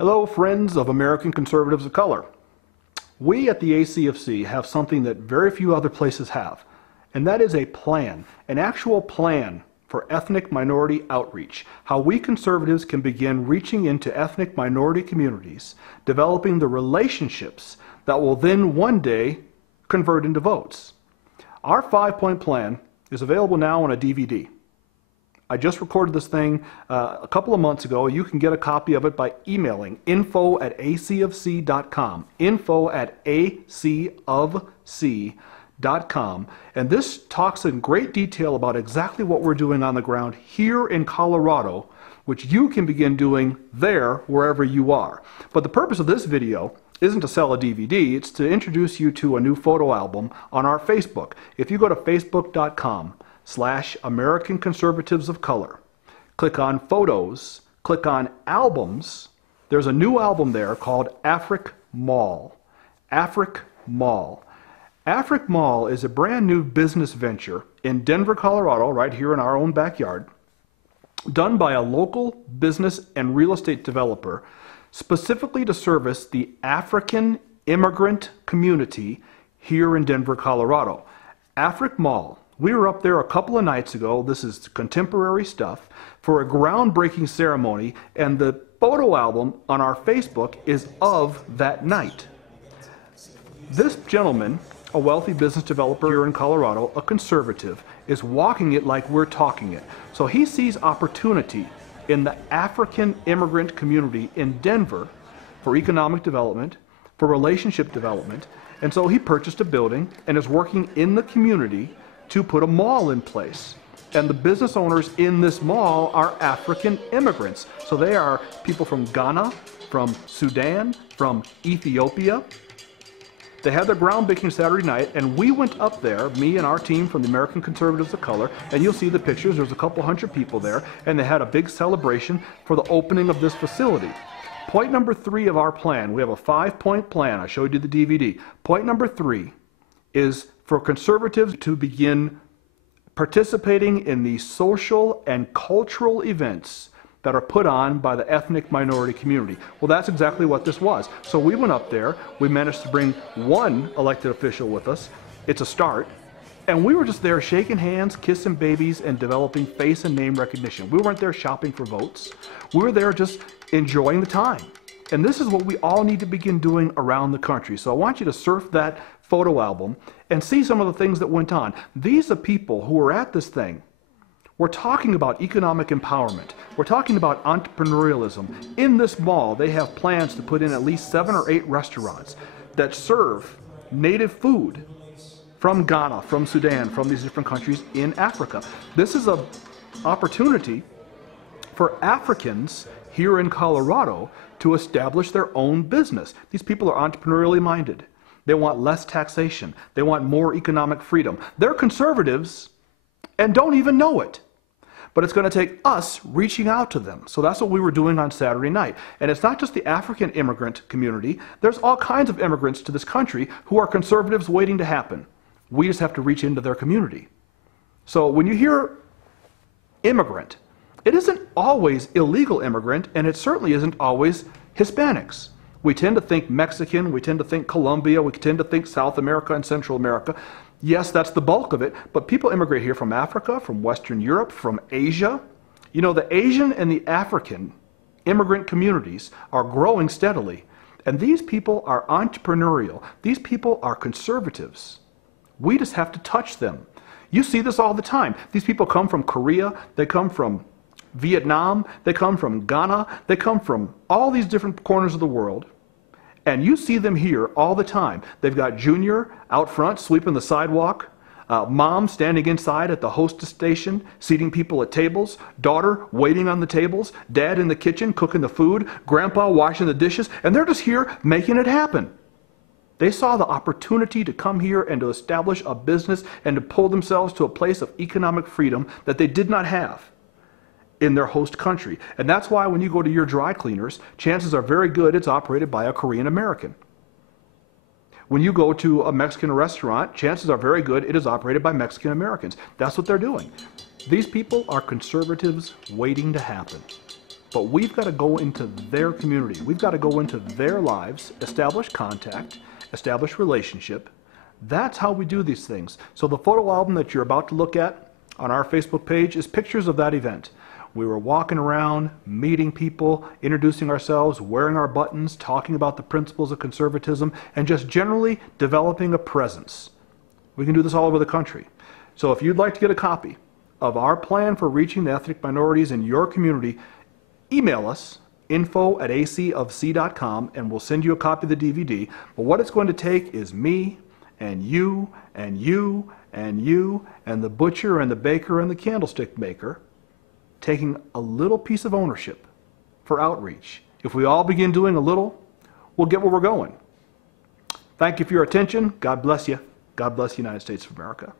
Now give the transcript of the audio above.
Hello, friends of American conservatives of color. We at the ACFC have something that very few other places have, and that is a plan, an actual plan for ethnic minority outreach, how we conservatives can begin reaching into ethnic minority communities, developing the relationships that will then one day convert into votes. Our 5-point plan is available now on a DVD. I just recorded this thing a couple of months ago. You can get a copy of it by emailing info@acfc.com, info@acofc.com. And this talks in great detail about exactly what we're doing on the ground here in Colorado, which you can begin doing there wherever you are. But the purpose of this video isn't to sell a DVD, it's to introduce you to a new photo album on our Facebook. If you go to facebook.com/American Conservatives of Color, click on Photos, click on Albums, there's a new album there called AfrikMall. AfrikMall. AfrikMall is a brand new business venture in Denver, Colorado, right here in our own backyard, done by a local business and real estate developer specifically to service the African-immigrant community here in Denver, Colorado. AfrikMall. We were up there a couple of nights ago, this is contemporary stuff, for a groundbreaking ceremony, and the photo album on our Facebook is of that night. This gentleman, a wealthy business developer here in Colorado, a conservative, is walking it like we're talking it. So he sees opportunity in the African immigrant community in Denver for economic development, for relationship development, and so he purchased a building and is working in the community to put a mall in place. And the business owners in this mall are African immigrants. So they are people from Ghana, from Sudan, from Ethiopia. They had their groundbreaking Saturday night, and we went up there, me and our team from the American Conservatives of Color, and you'll see the pictures, there's a couple hundred people there, and they had a big celebration for the opening of this facility. Point number 3 of our plan, we have a 5-point plan, I showed you the DVD. Point number 3 is for conservatives to begin participating in the social and cultural events that are put on by the ethnic minority community. Well, that's exactly what this was. So we went up there, we managed to bring one elected official with us. It's a start. And we were just there shaking hands, kissing babies, and developing face and name recognition. We weren't there shopping for votes. We were there just enjoying the time. And this is what we all need to begin doing around the country. So I want you to surf that photo album and see some of the things that went on. These are people who were at this thing. We're talking about economic empowerment. We're talking about entrepreneurialism. In this mall, they have plans to put in at least 7 or 8 restaurants that serve native food from Ghana, from Sudan, from these different countries in Africa. This is an opportunity for Africans here in Colorado to establish their own business. These people are entrepreneurially minded. They want less taxation. They want more economic freedom. They're conservatives and don't even know it. But it's going to take us reaching out to them. So that's what we were doing on Saturday night. And it's not just the African immigrant community. There's all kinds of immigrants to this country who are conservatives waiting to happen. We just have to reach into their community. So when you hear immigrant, it isn't always illegal immigrant, and it certainly isn't always Hispanics. We tend to think Mexican, we tend to think Colombia, we tend to think South America and Central America. Yes, that's the bulk of it, but people immigrate here from Africa, from Western Europe, from Asia. You know, the Asian and the African immigrant communities are growing steadily, and these people are entrepreneurial. These people are conservatives. We just have to touch them. You see this all the time. These people come from Korea, they come from Vietnam, they come from Ghana, they come from all these different corners of the world. And you see them here all the time. They've got Junior out front sweeping the sidewalk, Mom standing inside at the hostess station, seating people at tables, daughter waiting on the tables, Dad in the kitchen cooking the food, Grandpa washing the dishes, and they're just here making it happen. They saw the opportunity to come here and to establish a business and to pull themselves to a place of economic freedom that they did not have in their host country. And that's why when you go to your dry cleaners, chances are very good it's operated by a Korean American. When you go to a Mexican restaurant, chances are very good it is operated by Mexican Americans. That's what they're doing. These people are conservatives waiting to happen. But we've got to go into their community. We've got to go into their lives, establish contact, establish relationship. That's how we do these things. So the photo album that you're about to look at on our Facebook page is pictures of that event. We were walking around, meeting people, introducing ourselves, wearing our buttons, talking about the principles of conservatism, and just generally developing a presence. We can do this all over the country. So if you'd like to get a copy of our plan for reaching the ethnic minorities in your community, email us, info@acofc.com, and we'll send you a copy of the DVD. But what it's going to take is me and you and you and you and the butcher and the baker and the candlestick maker taking a little piece of ownership for outreach. If we all begin doing a little, we'll get where we're going. Thank you for your attention. God bless you. God bless the United States of America.